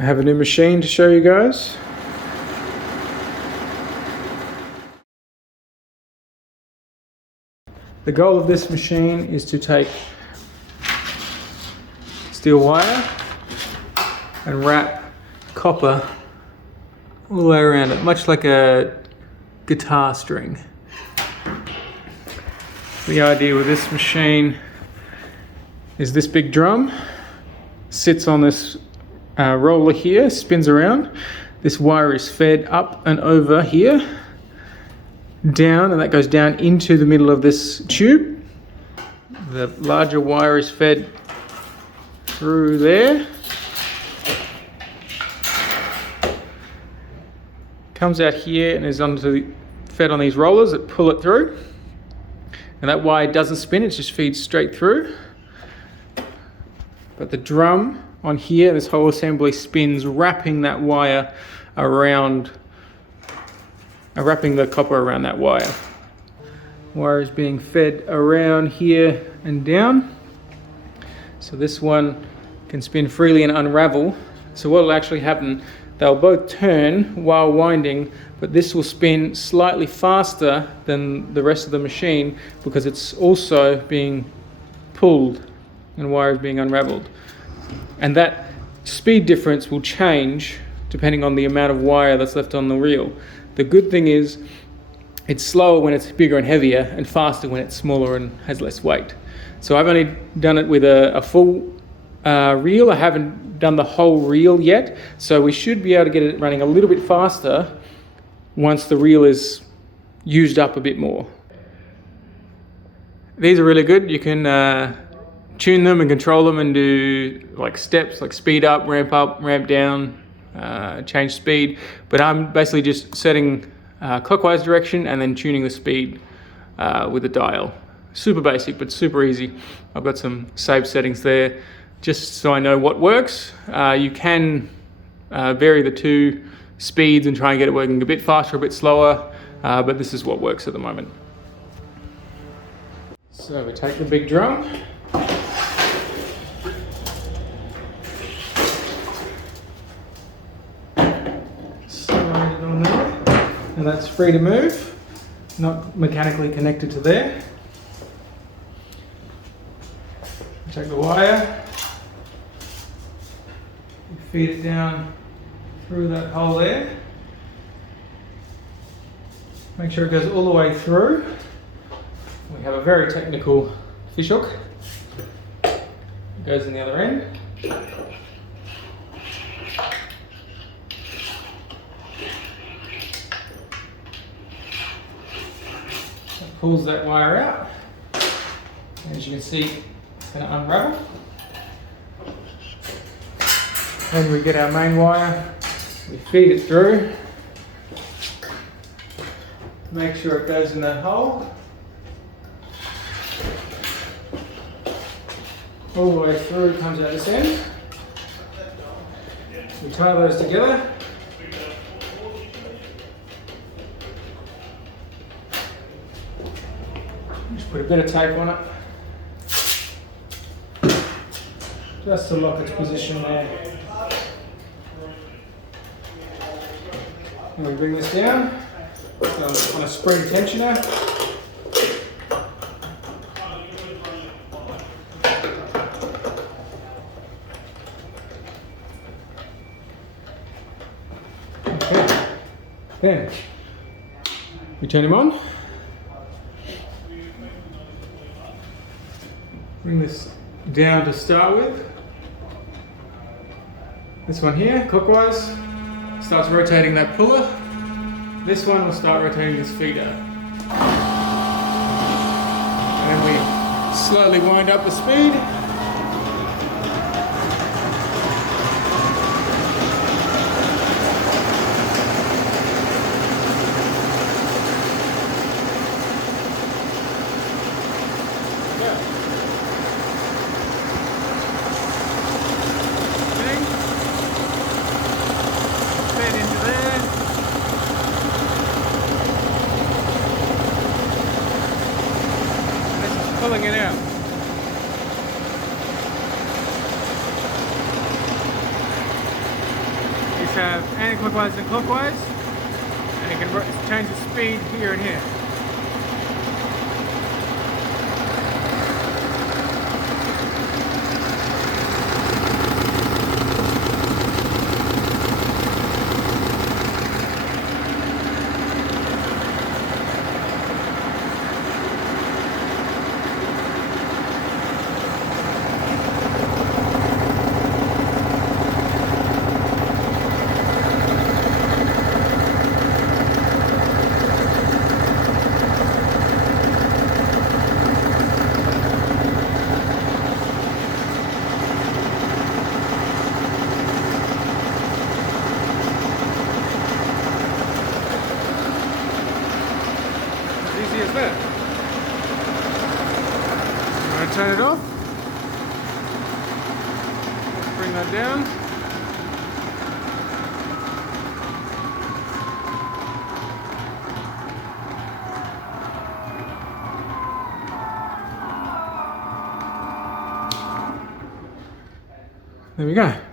I have a new machine to show you guys. The goal of this machine is to take steel wire and wrap copper all the way around it, much like a guitar string. The idea with this machine is this big drum sits on this roller here, spins around. This wire is fed up and over here, down, and that goes down into the middle of this tube. The larger wire is fed through there, comes out here and is fed on these rollers that pull it through. And that wire doesn't spin, it just feeds straight through. But the drum on here, this whole assembly spins, wrapping that wire around, wrapping the copper around that wire. Wire is being fed around here and down. So this one can spin freely and unravel. So what will actually happen, they'll both turn while winding, but this will spin slightly faster than the rest of the machine because it's also being pulled and wire is being unraveled. And that speed difference will change depending on the amount of wire that's left on the reel. The good thing is it's slower when it's bigger and heavier and faster when it's smaller and has less weight. So I've only done it with a full reel. I haven't done the whole reel yet, so we should be able to get it running a little bit faster once the reel is used up a bit more. These are really good. You can tune them and control them and do like steps, like speed up, ramp down, change speed. But I'm basically just setting clockwise direction and then tuning the speed with the dial. Super basic, but super easy. I've got some saved settings there just so I know what works. You can vary the two speeds and try and get it working a bit faster, a bit slower, but this is what works at the moment. So we take the big drum, slide it on there, and that's free to move, not mechanically connected to there. Take the wire, feed it down through that hole there. Make sure it goes all the way through. We have a very technical fish hook. It goes in the other end. It pulls that wire out. As you can see, it's going to unravel. And we get our main wire, we feed it through, make sure it goes in that hole, all the way through, it comes out this end. We tie those together. Just put a bit of tape on it, just to lock its position there. And we bring this down on a spring tensioner. Okay. Then we turn him on. Bring this down to start with. This one here, clockwise. Starts rotating that puller. This one will start rotating this feeder. And then we slowly wind up the speed. Pulling it out. have anti-clockwise and clockwise, and you can change the speed here and here. Easy as that. I'm going to turn it off. Let's bring that down. There we go.